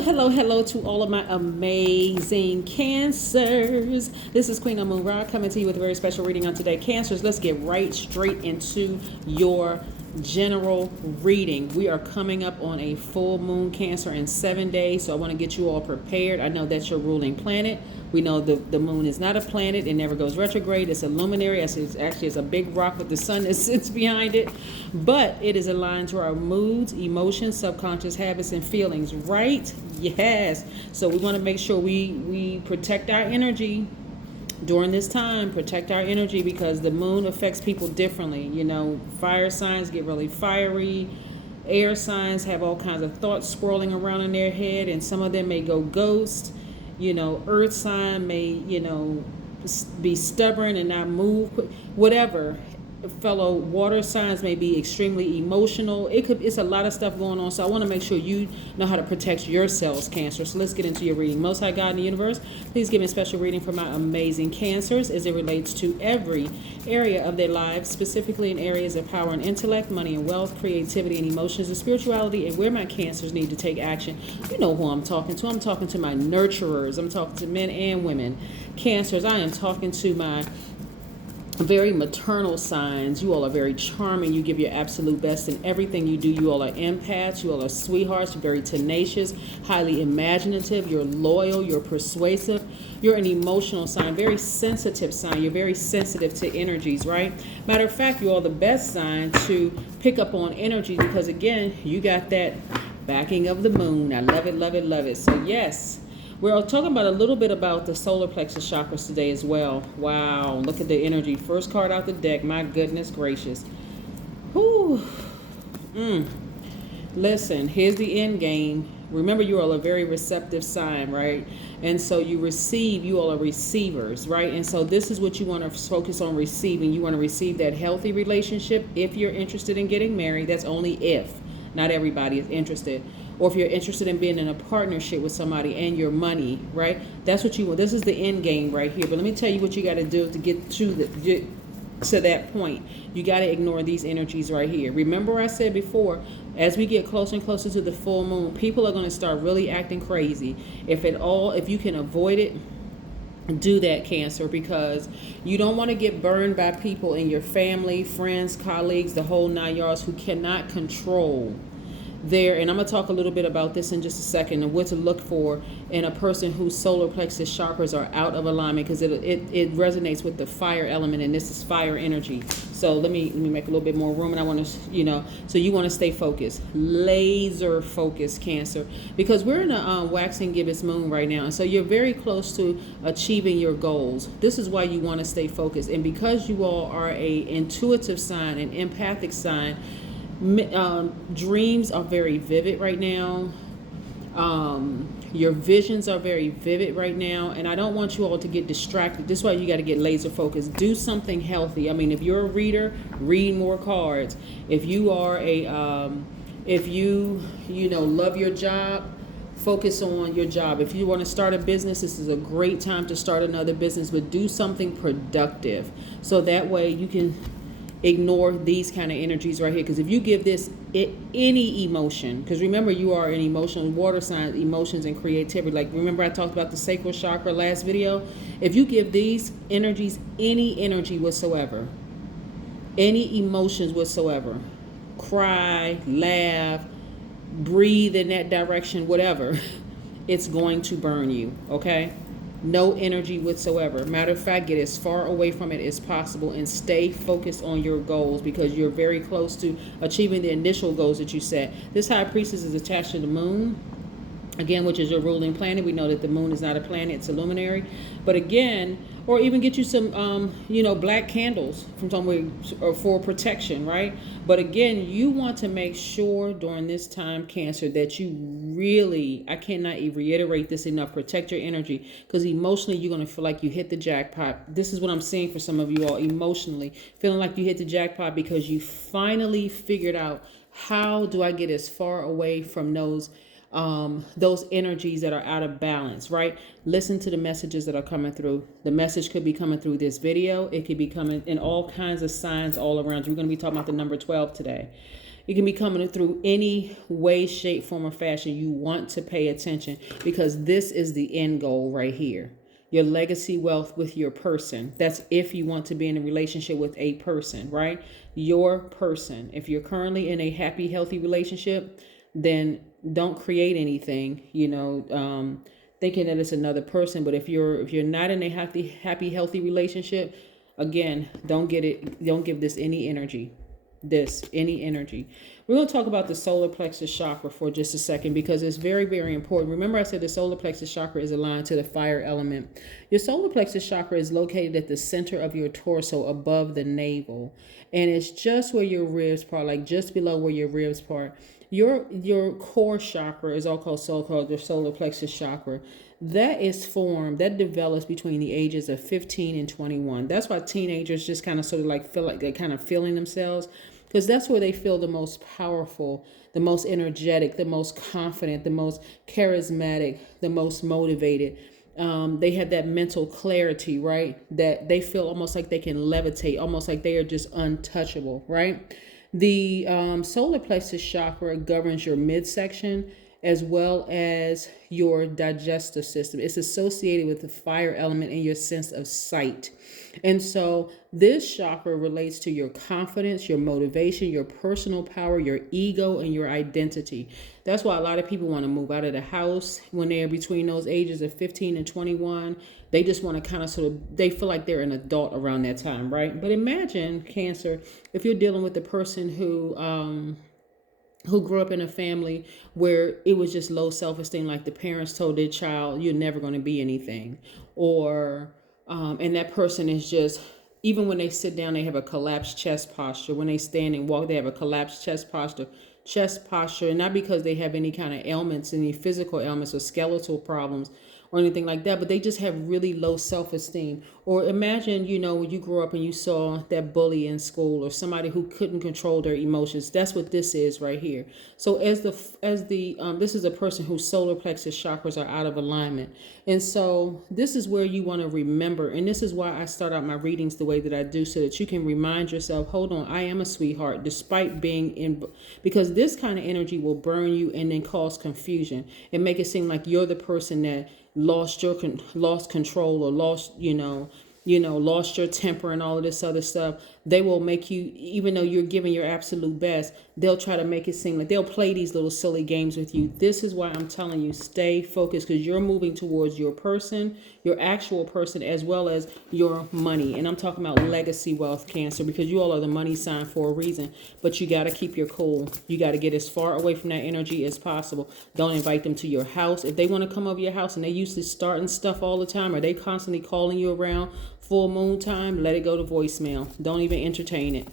Hello to all of my amazing Cancers. This is Queen Amun Ra coming to you with a very special reading on today. Cancers, let's get right straight into your general reading. We are coming up on a full moon, Cancer, in 7 days, so I want to get you all prepared. I know that's your ruling planet. We know the moon is not a planet. It never goes retrograde. It's a luminary. It's a big rock with the sun that sits behind it. But it is aligned to our moods, emotions, subconscious habits, and feelings, right? Yes. So we want to make sure we protect our energy during this time. Protect our energy because the moon affects people differently. You know, fire signs get really fiery. Air signs have all kinds of thoughts swirling around in their head, and some of them may go ghost. You know, earth sign may, be stubborn and not move. Whatever. Fellow water signs may be extremely emotional. It's a lot of stuff going on. So I want to make sure you know how to protect yourselves, Cancer. So let's get into your reading. Most High God in the universe, please give me a special reading for my amazing Cancers as it relates to every area of their lives, specifically in areas of power and intellect, money and wealth, creativity and emotions and spirituality, and where my Cancers need to take action. You know who I'm talking to. I'm talking to my nurturers. I'm talking to men and women. Cancers, I am talking to my very maternal signs. You all are very charming. You give your absolute best in everything you do. You all are empaths. You all are sweethearts. You're very tenacious, highly imaginative. You're loyal. You're persuasive. You're an emotional sign, very sensitive sign. You're very sensitive to energies, right? Matter of fact, you are the best sign to pick up on energy because, again, you got that backing of the moon. I love it, love it, love it. So, yes. We're talking about a little bit about the solar plexus chakras today as well. Wow, look at the energy. First card out the deck. My goodness gracious. Whew. Listen, here's the end game. Remember, you all are a very receptive sign, right? And so you all are receivers, right? And so this is what you want to focus on receiving. You want to receive that healthy relationship. If you're interested in getting married, that's only if. Not everybody is interested. Or if you're interested in being in a partnership with somebody and your money, right? That's what you want. This is the end game right here. But let me tell you what you got to do to get to that point. You got to ignore these energies right here. Remember I said before, as we get closer and closer to the full moon, people are going to start really acting crazy. If you can avoid it, do that, Cancer, because you don't want to get burned by people in your family, friends, colleagues, the whole 9 yards who cannot control and I'm going to talk a little bit about this in just a second and what to look for in a person whose solar plexus chakras are out of alignment, because it resonates with the fire element, and this is fire energy. So let me make a little bit more room, and I want to, so you want to stay focused, laser focused, Cancer, because we're in a waxing gibbous moon right now, and so you're very close to achieving your goals. This is why you want to stay focused, and because you all are a intuitive sign, an empathic sign, dreams are very vivid right now. Your visions are very vivid right now, and I don't want you all to get distracted. This is why you got to get laser focused. Do something healthy. I mean, if you're a reader, read more cards. If you are if you love your job, focus on your job. If you want to start a business, this is a great time to start another business, but do something productive. So that way you can ignore these kind of energies right here, because if you give this any emotion, because remember you are an emotional water sign, emotions and creativity. Like, remember I talked about the sacral chakra last video. If you give these energies any energy whatsoever, any emotions whatsoever, cry, laugh, breathe in that direction, whatever, it's going to burn you, okay? No energy whatsoever. Matter of fact, get as far away from it as possible and stay focused on your goals, because you're very close to achieving the initial goals that you set. This High Priestess is attached to the moon, again, which is your ruling planet. We know that the moon is not a planet, it's a luminary. But again, or even get you some, black candles from somewhere for protection, right? But again, you want to make sure during this time, Cancer, that you really, I cannot reiterate this enough, protect your energy, because emotionally you're going to feel like you hit the jackpot. This is what I'm seeing for some of you all, emotionally feeling like you hit the jackpot because you finally figured out, how do I get as far away from those energies that are out of balance, right? Listen to the messages that are coming through. The message could be coming through this video. It could be coming in all kinds of signs all around you. We're going to be talking about the number 12 today. It can be coming through any way, shape, form, or fashion. You want to pay attention because this is the end goal right here. Your legacy wealth with your person. That's if you want to be in a relationship with a person, right? Your person. If you're currently in a happy, healthy relationship, then don't create anything, thinking that it's another person. But if you're not in a happy, healthy relationship, again, don't give this any energy. We're going to talk about the solar plexus chakra for just a second because it's very, very important. Remember I said the solar plexus chakra is aligned to the fire element. Your solar plexus chakra is located at the center of your torso above the navel, and it's just where your ribs part, like just below where your ribs part. Your core chakra is also called the solar plexus chakra. That develops between the ages of 15 and 21. That's why teenagers just kind of sort of like feel like they're kind of feeling themselves, because that's where they feel the most powerful, the most energetic, the most confident, the most charismatic, the most motivated. They have that mental clarity, right? That they feel almost like they can levitate, almost like they are just untouchable, right? The solar plexus chakra governs your midsection as well as your digestive system. It's associated with the fire element and your sense of sight. And so this chakra relates to your confidence, your motivation, your personal power, your ego, and your identity. That's why a lot of people want to move out of the house when they're between those ages of 15 and 21. They just want to kind of they feel like they're an adult around that time, right? But imagine, Cancer, if you're dealing with a person who grew up in a family where it was just low self-esteem, like the parents told their child, you're never going to be anything. Or, and that person is just, even when they sit down, they have a collapsed chest posture. When they stand and walk, they have a collapsed chest posture, and not because they have any kind of ailments, any physical ailments or skeletal problems or anything like that, but they just have really low self-esteem. Or imagine, when you grew up and you saw that bully in school or somebody who couldn't control their emotions. That's what this is right here. So this is a person whose solar plexus chakras are out of alignment. And so this is where you want to remember, and this is why I start out my readings the way that I do, so that you can remind yourself, hold on, I am a sweetheart, despite being in, because this kind of energy will burn you and then cause confusion and make it seem like you're the person that lost control or lost your temper and all of this other stuff. They will make you, even though you're giving your absolute best, they'll try to make it seem like they'll play these little silly games with you. This is why I'm telling you, stay focused, because you're moving towards your person, your actual person, as well as your money. And I'm talking about legacy wealth, Cancer, because you all are the money sign for a reason. But you got to keep your cool. You got to get as far away from that energy as possible. Don't invite them to your house. If they want to come over your house and they used to starting stuff all the time, or they constantly calling you around full moon time, let it go to voicemail. Don't even entertain it.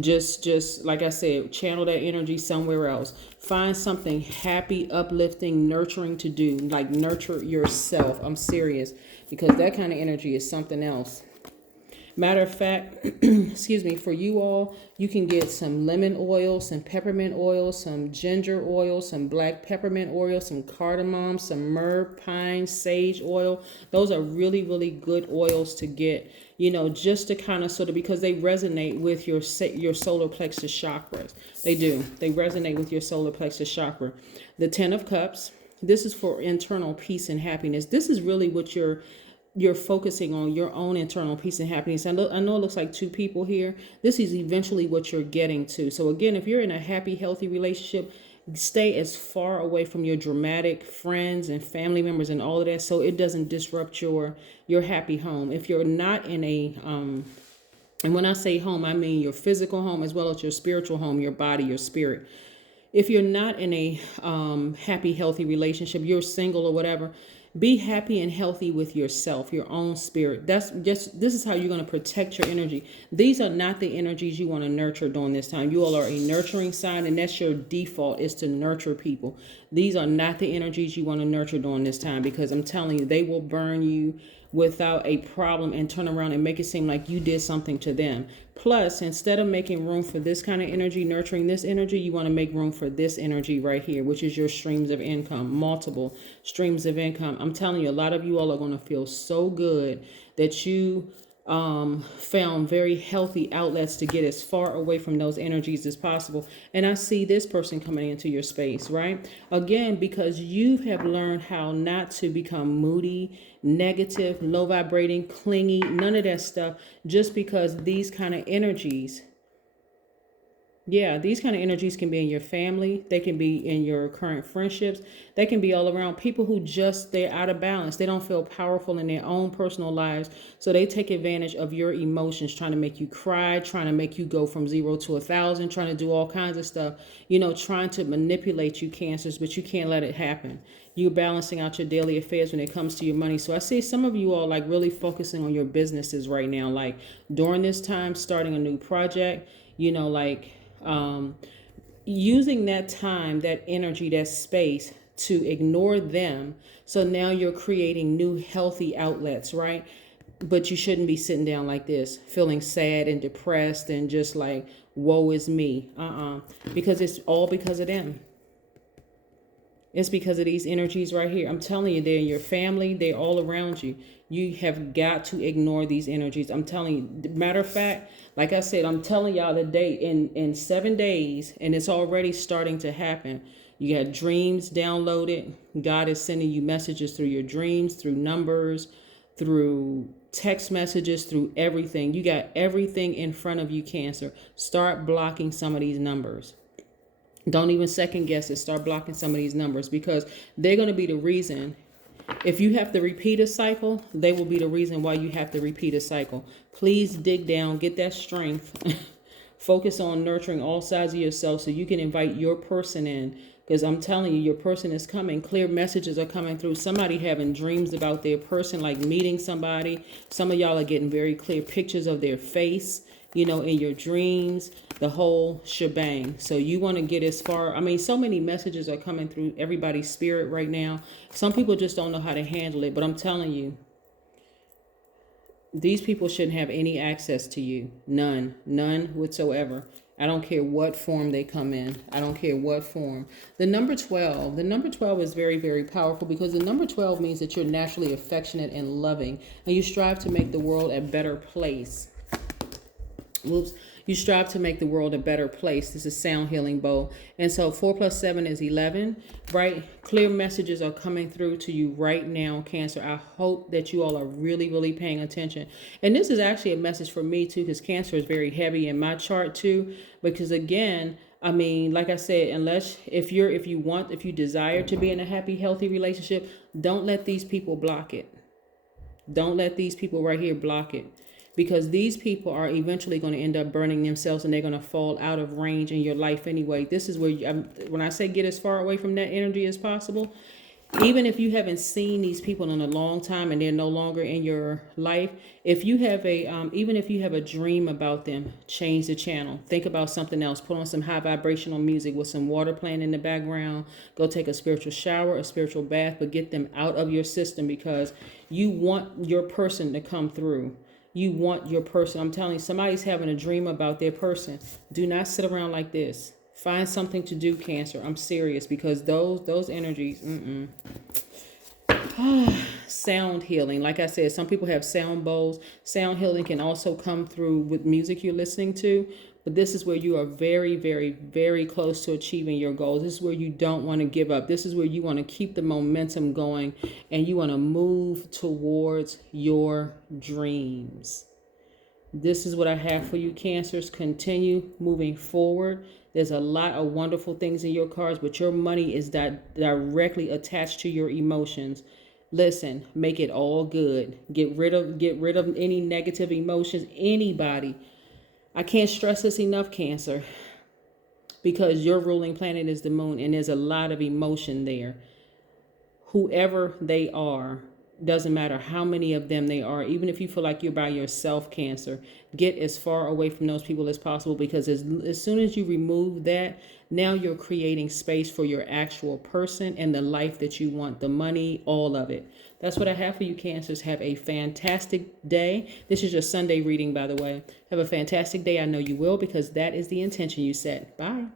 Just like I said, channel that energy somewhere else. Find something happy, uplifting, nurturing to do. Like nurture yourself. I'm serious, because that kind of energy is something else. Matter of fact, excuse me, for you all, you can get some lemon oil, some peppermint oil, some ginger oil, some black peppermint oil, some cardamom, some myrrh, pine, sage oil. Those are really, really good oils to get, just to kind of sort of, because they resonate with your solar plexus chakras. They do. They resonate with your solar plexus chakra. The 10 of Cups, this is for internal peace and happiness. This is really what you're focusing on, your own internal peace and happiness. I know it looks like two people here. This is eventually what you're getting to. So again, if you're in a happy, healthy relationship, stay as far away from your dramatic friends and family members and all of that, so it doesn't disrupt your happy home. If you're not in a and when I say home, I mean your physical home as well as your spiritual home, your body, your spirit. If you're not in a happy, healthy relationship, you're single or whatever, be happy and healthy with yourself, your own spirit. This is how you're going to protect your energy. These are not the energies you want to nurture during this time. You all are a nurturing sign, and that's your default, is to nurture people. These are not the energies you want to nurture during this time, because I'm telling you, they will burn you without a problem and turn around and make it seem like you did something to them. Plus, instead of making room for this kind of energy, nurturing this energy, you want to make room for this energy right here, which is your streams of income, multiple streams of income. I'm telling you, a lot of you all are going to feel so good that you found very healthy outlets to get as far away from those energies as possible. And I see this person coming into your space, right? Again, because you have learned how not to become moody, negative, low vibrating, clingy, none of that stuff, just because these kind of energies, these kind of energies can be in your family. They can be in your current friendships. They can be all around people who they're out of balance. They don't feel powerful in their own personal lives. So they take advantage of your emotions, trying to make you cry, trying to make you go from 0 to 1,000, trying to do all kinds of stuff, trying to manipulate you, Cancers, but you can't let it happen. You're balancing out your daily affairs when it comes to your money. So I see some of you all like really focusing on your businesses right now, like during this time, starting a new project, using that time, that energy, that space to ignore them. So now you're creating new healthy outlets, right? But you shouldn't be sitting down like this, feeling sad and depressed and just like, woe is me. Because it's all because of them. It's because of these energies right here. I'm telling you, they're in your family. They're all around you. You have got to ignore these energies. I'm telling you. Matter of fact, like I said, I'm telling y'all today, in 7 days, and it's already starting to happen. You got dreams downloaded. God is sending you messages through your dreams, through numbers, through text messages, through everything. You got everything in front of you, Cancer. Start blocking some of these numbers. Don't even second guess it. Start blocking some of these numbers, because they're going to be the reason. If you have to repeat a cycle, they will be the reason why you have to repeat a cycle. Please dig down, get that strength. Focus on nurturing all sides of yourself so you can invite your person in. Because I'm telling you, your person is coming. Clear messages are coming through. Somebody having dreams about their person, like meeting somebody. Some of y'all are getting very clear pictures of their face, in your dreams, the whole shebang. So you want to get as far. So many messages are coming through everybody's spirit right now. Some people just don't know how to handle it. But I'm telling you, these people shouldn't have any access to you. None whatsoever. I don't care what form they come in. I don't care what form. The number 12 is very, very powerful, because the number 12 means that you're naturally affectionate and loving, and you strive to make the world a better place. You strive to make the world a better place. This is Sound Healing Bowl. And so 4 + 7 is 11, right? Clear messages are coming through to you right now, Cancer. I hope that you all are really, really paying attention. And this is actually a message for me too, because Cancer is very heavy in my chart too. Because again, like I said, if you desire to be in a happy, healthy relationship, don't let these people block it. Don't let these people right here block it. Because these people are eventually going to end up burning themselves, and they're going to fall out of range in your life anyway. This is where, when I say get as far away from that energy as possible, even if you haven't seen these people in a long time and they're no longer in your life, if you have even if you have a dream about them, change the channel. Think about something else. Put on some high vibrational music with some water playing in the background. Go take a spiritual shower, a spiritual bath, but get them out of your system, because you want your person to come through. You want your person. I'm telling you, somebody's having a dream about their person. Do not sit around like this. Find something to do, Cancer. I'm serious, because those energies. Sound healing. Like I said, some people have sound bowls. Sound healing can also come through with music you're listening to. But this is where you are very, very, very close to achieving your goals. This is where you don't want to give up. This is where you want to keep the momentum going, and you want to move towards your dreams. This is what I have for you, Cancers. Continue moving forward. There's a lot of wonderful things in your cards, but your money is directly attached to your emotions. Listen, make it all good. Get rid of any negative emotions. Anybody. I can't stress this enough, Cancer, because your ruling planet is the moon, and there's a lot of emotion there. Whoever they are, doesn't matter how many of them they are, even if you feel like you're by yourself, Cancer, get as far away from those people as possible, because as soon as you remove that, now you're creating space for your actual person and the life that you want, the money, all of it. That's what I have for you, Cancers. Have a fantastic day. This is your Sunday reading, by the way. Have a fantastic day. I know you will, because that is the intention you set. Bye.